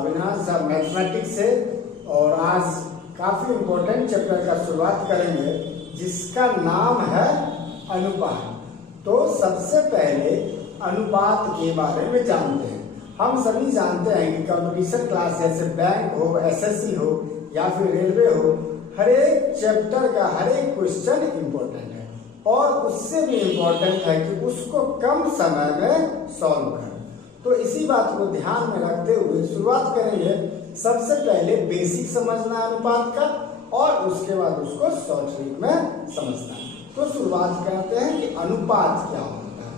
Avinash mathematics से। और आज काफी इम्पोर्टेंट चैप्टर का शुरुआत करेंगे जिसका नाम है अनुपात। तो सबसे पहले अनुपात के बारे में जानते हैं। हम सभी जानते हैं कि कंपटीशन क्लास जैसे बैंक हो, एसएससी हो या फिर रेलवे हो, हर एक चैप्टर का हर एक क्वेश्चन इम्पोर्टेंट है और उससे भी इम्पोर्टेंट है कि उसको कम समय में सॉल्व करें। तो इसी बात को ध्यान में रखते हुए शुरुआत करेंगे। सबसे पहले बेसिक समझना अनुपात का और उसके बाद उसको शॉर्ट ट्रिक में समझना। तो शुरुआत करते हैं कि अनुपात क्या होता है।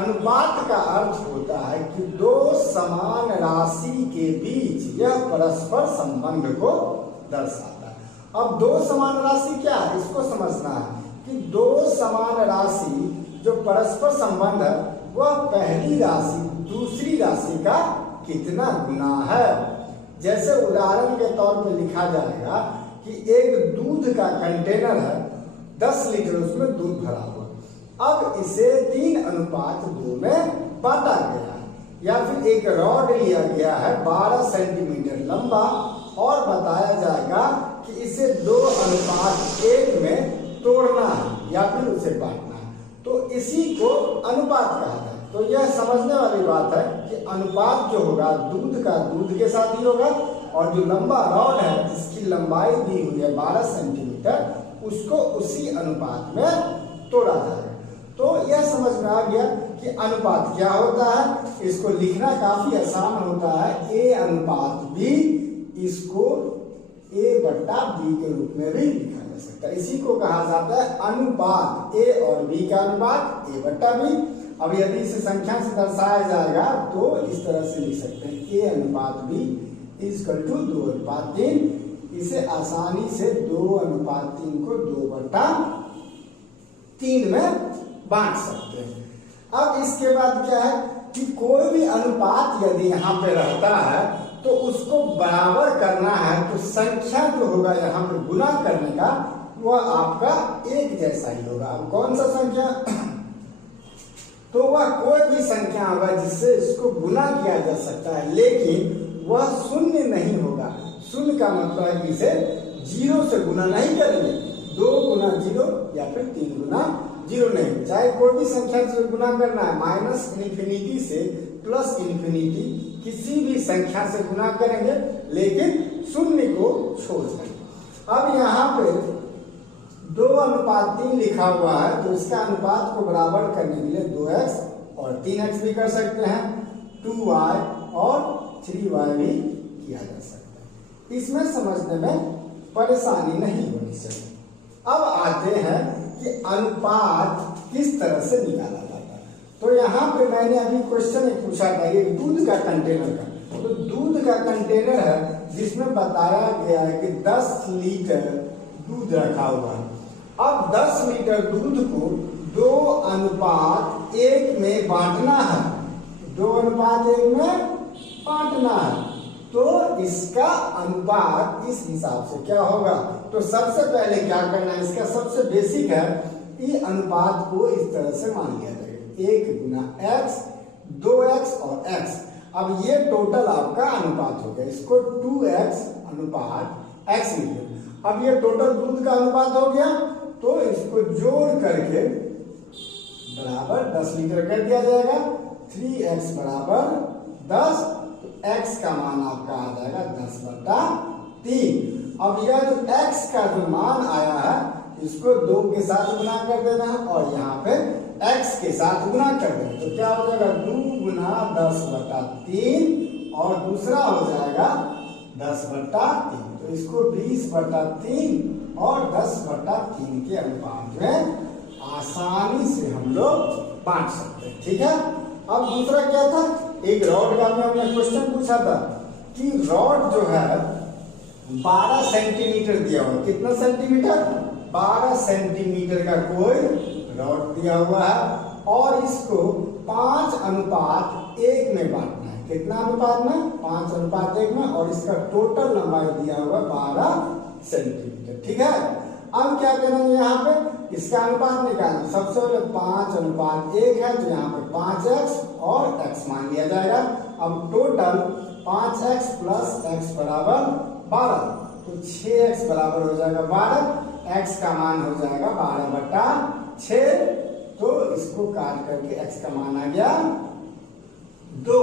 अनुपात का अर्थ होता है कि दो समान राशि के बीच यह परस्पर संबंध को दर्शाता है। अब दो समान राशि क्या है इसको समझना है कि दो समान राशि जो परस्पर संबंध है वह पहली राशि दूसरी राशि का कितना गुना है। जैसे उदाहरण के तौर पे लिखा जाएगा कि एक दूध का कंटेनर है, 10 लीटर उसमें दूध भरा हुआ। अब इसे 3:2 में बांटा गया है। या फिर एक रॉड लिया गया है 12 सेंटीमीटर लंबा और बताया जाएगा कि इसे 2:1 में तोड़ना है या फिर उसे बांटना है। तो इसी को अनुपात कहा जाए। तो यह समझने वाली बात है कि अनुपात जो होगा दूध का दूध के साथ ही होगा और जो लंबा रॉड है जिसकी लंबाई दी हुई है 12 सेंटीमीटर उसको उसी अनुपात में तोड़ा जाएगा। तो यह समझ में आ गया कि अनुपात क्या होता है। इसको लिखना काफी आसान होता है, ए अनुपात बी। इसको A/B के रूप में भी लिखा जा सकता है। इसी को कहा जाता है अनुपात। ए और बी का अनुपात A/B। अब यदि इसे संख्या से दर्शाया जाएगा तो इस तरह से लिख सकते हैं A/B = 2/3। इसे आसानी से 2/3 को 2/3 में बांट सकते हैं। अब इसके बाद क्या है कि कोई भी अनुपात यदि यहाँ पे रहता है तो उसको बराबर करना है तो संख्या जो होगा यहाँ पे गुना करने का वह आपका एक जैसा ही होगा। अब कौन सा संख्या तो वह कोई भी संख्या होगा जिससे इसको गुना किया जा सकता है, लेकिन वह शून्य नहीं होगा। शून्य का मतलब है कि इसे 0 से गुना नहीं करेंगे। 2 गुना 0 या फिर 3 गुना 0 नहीं। चाहे कोई भी संख्या से गुना करना है, -∞ से +∞ किसी भी संख्या से गुना करेंगे लेकिन शून्य को छोड़ देंगे। अब यहाँ पे 2/3 लिखा हुआ है तो इसका अनुपात को बराबर करने के लिए 2x और 3x भी कर सकते हैं, 2y और 3y भी किया जा सकता है। इसमें समझने में परेशानी नहीं होनी चाहिए। अब आते हैं कि अनुपात किस तरह से निकाला जाता है। तो यहाँ पे मैंने अभी क्वेश्चन एक पूछा था ये दूध का कंटेनर का। तो दूध का कंटेनर है जिसमें बताया गया है कि 10 लीटर दूध रखा हुआ है। अब 10 लीटर दूध को 2:1 में बांटना है। 2:1 में बांटना है तो इसका अनुपात इस हिसाब से क्या होगा। तो सबसे पहले क्या करना है, इसका सबसे बेसिक है कि अनुपात को इस तरह से मान लिया जाएगा 1 गुना x, 2x और x। अब ये टोटल आपका अनुपात हो गया। इसको 2x/x लिखिए। अब ये टोटल दूध का अनुपात हो गया तो इसको जोड़ करके बराबर 10 लीटर कर दिया जाएगा। 3x = 10 तो x का मान आपका आ जाएगा 10/3। अब यह जो x का जो मान आया है इसको 2 के साथ गुना कर देना है और यहाँ पे x के साथ गुना कर देना। तो क्या हो जाएगा 2 गुना 10/3 और दूसरा हो जाएगा 10/3। तो इसको 20/3 और 10/3 के अनुपात में आसानी से हम लोग बांट सकते हैं। ठीक है। अब दूसरा क्या था, एक रॉड का हमने क्वेश्चन पूछा था कि रॉड जो है 12 सेंटीमीटर दिया हुआ। कितना सेंटीमीटर? 12 सेंटीमीटर का कोई रॉड दिया हुआ है और इसको 5:1 में बांटना है। कितना अनुपात में? 5:1 में। और इसका टोटल लंबाई दिया हुआ 12 सेंटीमीटर। ठीक है। अब क्या करेंगे यहाँ पे इसका अनुपात निकालना। सबसे पहले 5:1 है तो यहाँ पे 5x और x मान लिया जाएगा। अब टोटल 5x प्लस x बराबर 12, तो 6x बराबर हो जाएगा 12, x का मान हो जाएगा 12/6, तो इसको काट करके x का मान आ गया 2।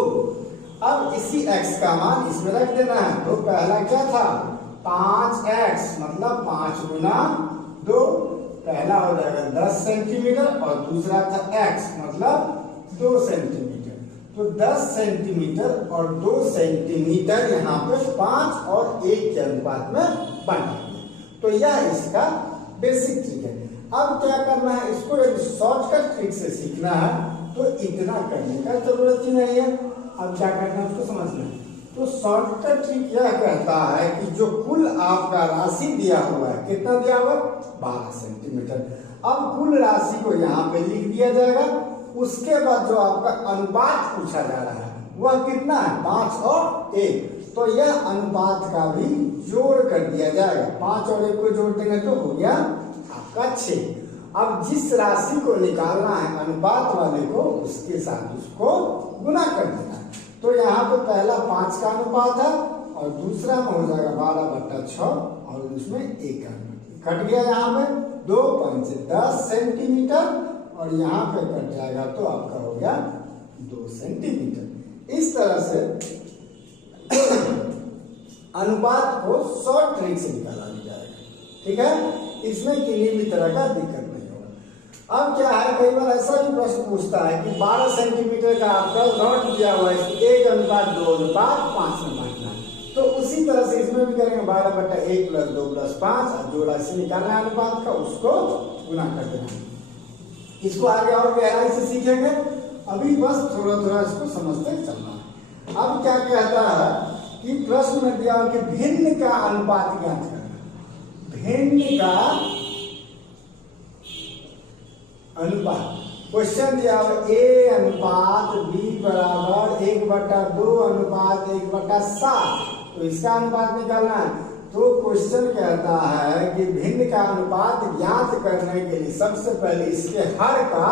अब इसी x का मान इसमें रख देना है, तो पहला क्या था 5x मतलब 5 गुना 2, पहला हो जाएगा 10 सेंटीमीटर और दूसरा था x मतलब 2 सेंटीमीटर, तो 10 सेंटीमीटर और 2 सेंटीमीटर यहाँ पे 5 और 1 के अनुपात में बना है। तो यह इसका बेसिक ट्रिक है। अब क्या करना है, इसको यदि शॉर्टकट ट्रिक से सीखना है तो इतना करने का जरूरत ही नहीं है। अब क्या करना है उसको समझना है। तो शॉर्टकट ट्रिक यह कहता है कि जो कुल आपका राशि दिया हुआ है, कितना दिया हुआ 12 सेंटीमीटर, अब कुल राशि को यहाँ पे लिख दिया जाएगा। उसके बाद जो आपका अनुपात पूछा जा रहा है वह कितना है 5 और 1, तो यह अनुपात का भी जोड़ कर दिया जाएगा। 5 और 1 को जोड़ देंगे तो हो गया आपका 6। अब जिस राशि को निकालना है अनुपात वाले को, उसके साथ उसको गुना कर देना है। तो यहाँ पे पहला 5 का अनुपात है और दूसरा में हो जाएगा 12/6 और उसमें 1 का कट गया, यहाँ पे 2 5 10 सेंटीमीटर और यहाँ पे कट जाएगा तो आपका हो गया 2 सेंटीमीटर। इस तरह से अनुपात को शॉर्ट ट्रिक से निकाला जाएगा, ठीक है। इसमें किसी भी तरह का दिक्कत नहीं होगा। अब क्या है, कई बार ऐसा भी प्रश्न पूछता है कि 12 सेंटीमीटर का आपका रॉड दिया हुआ है, 1:2:5 में बांटना है, तो उसी तरह से इसमें भी करेंगे 12/1 + 2 + 5, और जो राशि निकालना है अनुपात का उसको गुना कर देना। इसको आगे और गहराई से सीखेंगे, अभी बस थोड़ा थोड़ा इसको समझते चलना है। अब क्या कहता है कि प्रश्न में दिया कि भिन्न का अनुपात ज्ञात करना। भिन्न का अनुपात क्वेश्चन दिया हुआ A/B बराबर 1/2 अनुपात 1/7, तो इसका अनुपात निकालना है। तो क्वेश्चन कहता है कि भिन्न का अनुपात ज्ञात करने के लिए सबसे पहले इसके हर का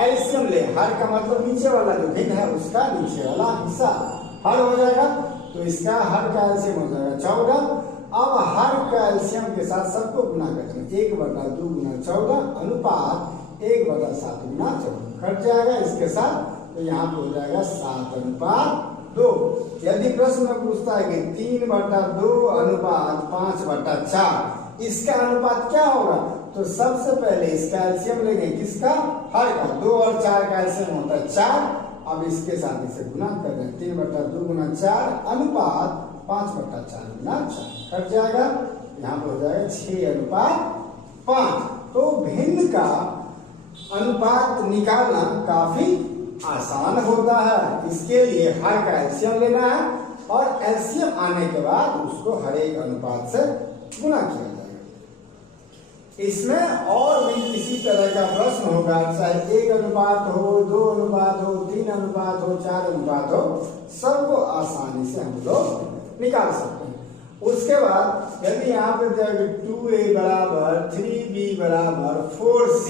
एलसीएम ले। हर का मतलब नीचे वाला जो भिन्न है उसका नीचे वाला हिस्सा हर हो जाएगा, तो इसका हर का एलसीएम हो जाएगा 14। अब हर का एलसीएम के साथ सबको गुना करते हैं, 1/2 × 14 अनुपात 1/7 × 14 कट जाएगा इसके साथ, तो यहाँ पे हो जाएगा 7/2। यदि प्रश्न में पूछता है कि 3/2 अनुपात 5/4, इसका अनुपात क्या होगा, तो सबसे पहले इसका एलसीएम लेंगे, किसका हर का, 2 और 4 का एलसीएम होता है 4। अब इसके साथ इसे गुना कर दें, 3/2 × 4 अनुपात 5/4 × 4 कट जाएगा, यहाँ पे हो जाएगा 6/5। तो भिन्न का अनुपात निकालना काफी आसान होता है। इसके लिए हर का एलसीएम लेना है और एलसीएम आने के बाद उसको हर एक अनुपात से गुना किया जाएगा। इसमें और भी किसी तरह का प्रश्न होगा, चाहे 1 अनुपात हो, 2 अनुपात हो, 3 अनुपात हो, 4 अनुपात हो, सबको आसानी से हम लोग निकाल सकते हैं। उसके बाद यदि यहाँ पे 2A = 3B = 4C,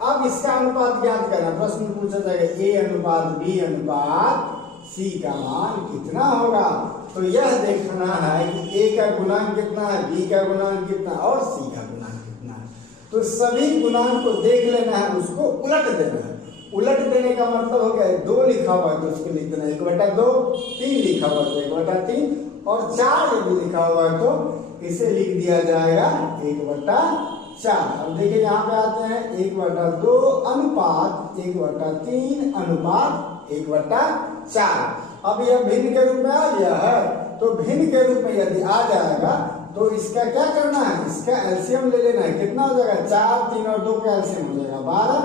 अब इसका अनुपात ज्ञात करना। प्रश्न पूछा जाएगा A/B/C का मान कितना होगा, तो यह देखना है कि A का गुणांक कितना है, B का गुणांक कितना और C का गुणांक कितना है। तो सभी गुणांक को देख लेना है, उसको उलट देना है। उलट देने का मतलब हो गया 2 लिखा हुआ है तो उसको लिख देना 1/2, 3 लिखा हुआ है तो 1/3 और 4 यदि लिखा हुआ है तो इसे लिख दिया जाएगा 1/4। अब देखिए यहाँ पे आते हैं 1/2 अनुपात 1/3 अनुपात 1/4। अब यह भिन्न के रूप में आ गया है, तो भिन्न के रूप में यदि आ जाएगा तो इसका क्या करना है, इसका एलसीएम ले लेना है। कितना हो जाएगा, 4, 3 और 2 का एलसीएम हो जाएगा 12।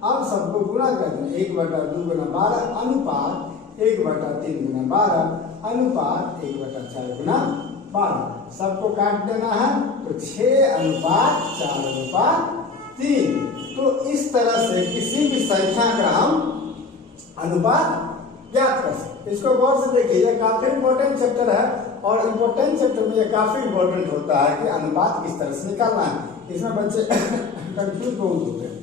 अब सबको गुना कर देना, 1/2 × 12 अनुपात 1/3 × 12 अनुपात 1/4 × 12। सबको काट देना है, तो 6/4/3। तो इस तरह से किसी भी संख्या का हम अनुपात ज्ञात कर सकते। इसको गौर से देखिए, यह काफी इंपॉर्टेंट चैप्टर है और इंपॉर्टेंट चैप्टर में यह काफी इंपॉर्टेंट होता है कि अनुपात किस तरह से निकालना है। इसमें बच्चे कंफ्यूज बहुत होते हैं।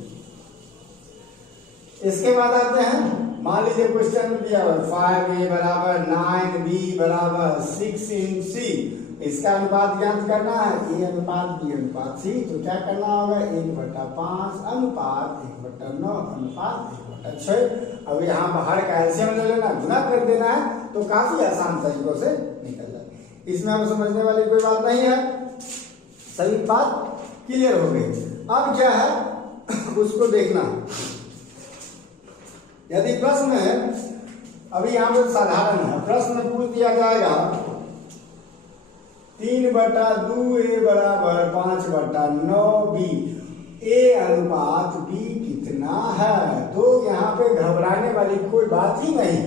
इसके बाद आते हैं मान लीजिए क्वेश्चन में दिया हुआ 5a बराबर 9b बराबर 6 इन c, इसका अनुपात ज्ञात करना है, a अनुपात b अनुपात c। तो क्या करना होगा, 1/5 अनुपात 1/9 अनुपात 1/6। अब यहाँ बाहर का एलसीएम ले लेना, गुना कर देना है, तो काफी आसान तरीकों से निकल जाए। इसमें हम समझने वाली कोई बात नहीं है, सभी बात क्लियर हो गई। अब क्या है उसको देखना। यदि प्रश्न है, अभी यहाँ पर साधारण है, प्रश्न पूछ दिया जाएगा 3/2a बराबर 5/9b, a अनुपात b कितना है। तो यहाँ पे घबराने वाली कोई बात ही नहीं।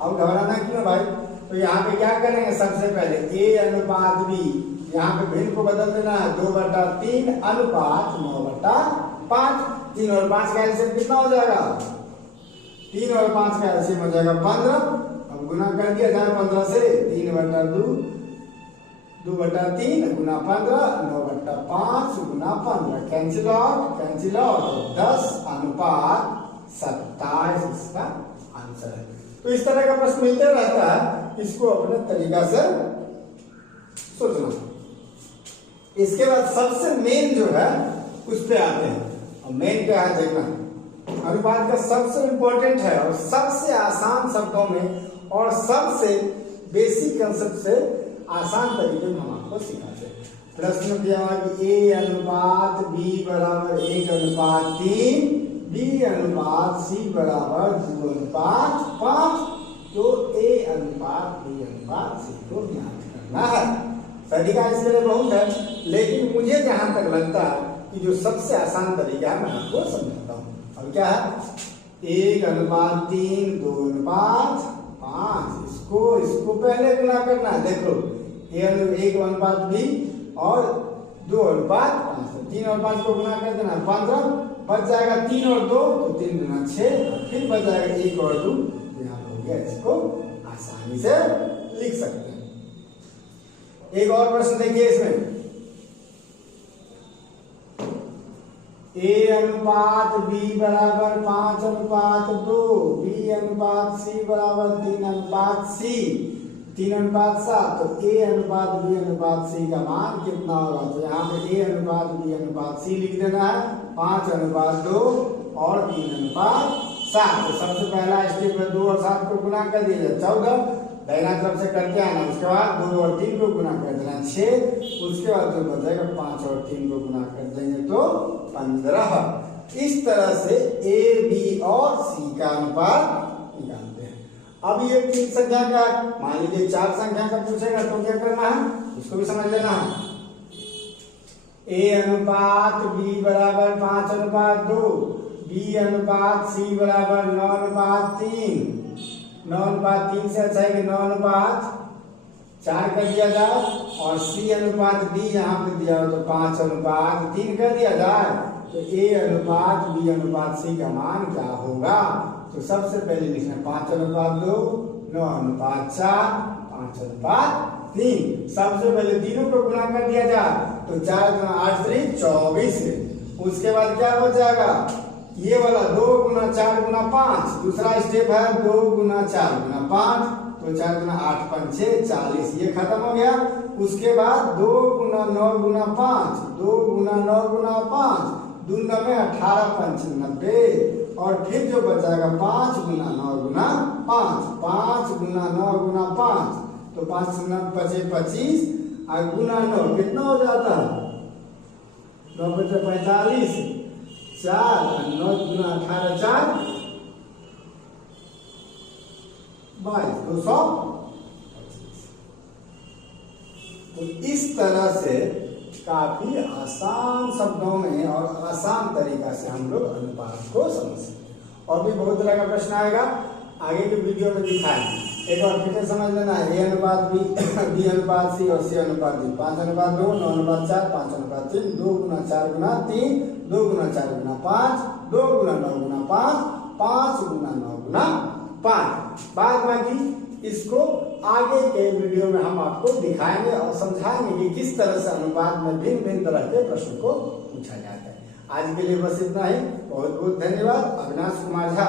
अब घबराना क्यों भाई, तो यहाँ पे क्या करेंगे, सबसे पहले a अनुपात b, यहाँ पे भिन्न को बदल देना है, 2/3 अनुपात 9/5। 3 और 5 का एलसीएम कितना हो जाएगा, 3 और 5 का एलसीएम हो जाएगा 15। अब गुना कर दिया जाए 15 से, 3/2 2/3 गुना 15, 9/5 गुना 15, कैंसिल आउट 10 अनुपात 27 इसका आंसर है। तो इस तरह का प्रश्न मिलते रहता है, इसको अपने तरीका से सोचना। इसके बाद सबसे मेन जो है उस पे आते हैं, और मेन क्या है देखना। अनुपात का सबसे इंपॉर्टेंट है और सबसे आसान शब्दों में और सबसे बेसिक कंसेप्ट से आसान तरीके में हम आपको सिखाते हैं। प्रश्न दिया हुआ कि a अनुपात b बराबर 1/3, b अनुपात c बराबर 2/5। तो a अनुपात b अनुपात c को ज्ञात करना है। तरीका इसके लिए बहुत है, लेकिन मुझे जहां तक लगता है कि जो सबसे आसान तरीका है मैं आपको समझाता हूँ। अब क्या है, 1/3 2/5, इसको पहले गुना करना है। देखो 1/b और 2/5, 3 और 5 को गुना कर देना 15, बच जाएगा 3 और 2 तो 3 दूना 6, फिर बच जाएगा 1 और 2, यहाँ हो गया। इसको आसानी से लिख सकते हैं। एक और प्रश्न देखिए इसमें, a अनुपात b बराबर 5/2, b अनुपात c बराबर 3/c, 3/7। तो a अनुपात b अनुपात c का मान कितना होगा। तो यहाँ पे a अनुपात b अनुपात c लिख देना है, 5/2 और 3/7। तो सबसे पहला स्टेप है 2 और 7 को गुना कर दिया 14, दाहिना तरफ से करके आना। उसके बाद 2 और 3 को गुना कर देना 6, उसके बाद जो बचेगा 5 और 3 को गुना कर देंगे तो 15। इस तरह से a, b और c का अनुपात निकालते हैं। अब ये 3 संख्या का, मान लीजिए 4 संख्या का पूछेगा तो क्या करना है, उसको भी समझ लेना है। a अनुपात b बराबर 5/2, b अनुपात c बराबर 9/3, 9/3 से अच्छा है कि 9/4 कर दिया जाए, और c अनुपात b यहाँ पे दिया हो तो 5/3 कर दिया जाए। तो a अनुपात b अनुपात c का मान क्या होगा। तो सबसे पहले लिखना 5/2, 9/4, 5/3। सबसे पहले तीनों को गुना कर दिया जाए तो 4 गुना 8 3 24। उसके बाद क्या बच जाएगा, ये वाला 2 गुना 4 गुना 5। दूसरा स्टेप है 2 गुना 4 गुना 5, तो 4 गुना 8 5 6 40, ये खत्म हो गया। उसके बाद 2 गुना 9 गुना 5, 2 गुना 9 गुना 5, 2 में 18 5 90, और फिर जो बचाएगा 5 गुना 9 गुना 5, 5 गुना 9 गुना 5, तो 5 गुना 5 25, और गुना 9 कितना हो जाता है, 9 बचे 45, 4 9 गुना 18 4 22 225। तो इस तरह से काफी आसान शब्दों में और आसान तरीका से हम लोग अनुपात को समझ सकते हैं। और भी बहुत तरह का प्रश्न आएगा, आगे के वीडियो में दिखाएंगे। एक बार फिर से समझ लेना है, a अनुपात b, b अनुपात c और c अनुपात d, 5/2, 9/4, 5/3, 2 गुना 4 गुना 3, 2 गुना 4 गुना 5, 2 गुना 9 गुना 5, 5 गुना 9 गुना 5। बाद बाकी इसको आगे के वीडियो में हम आपको दिखाएंगे और समझाएंगे कि किस तरह से अनुपात में भिन्न भिन्न तरह के प्रश्न को पूछा जाता है। आज के लिए बस इतना ही। बहुत बहुत धन्यवाद। अविनाश कुमार झा।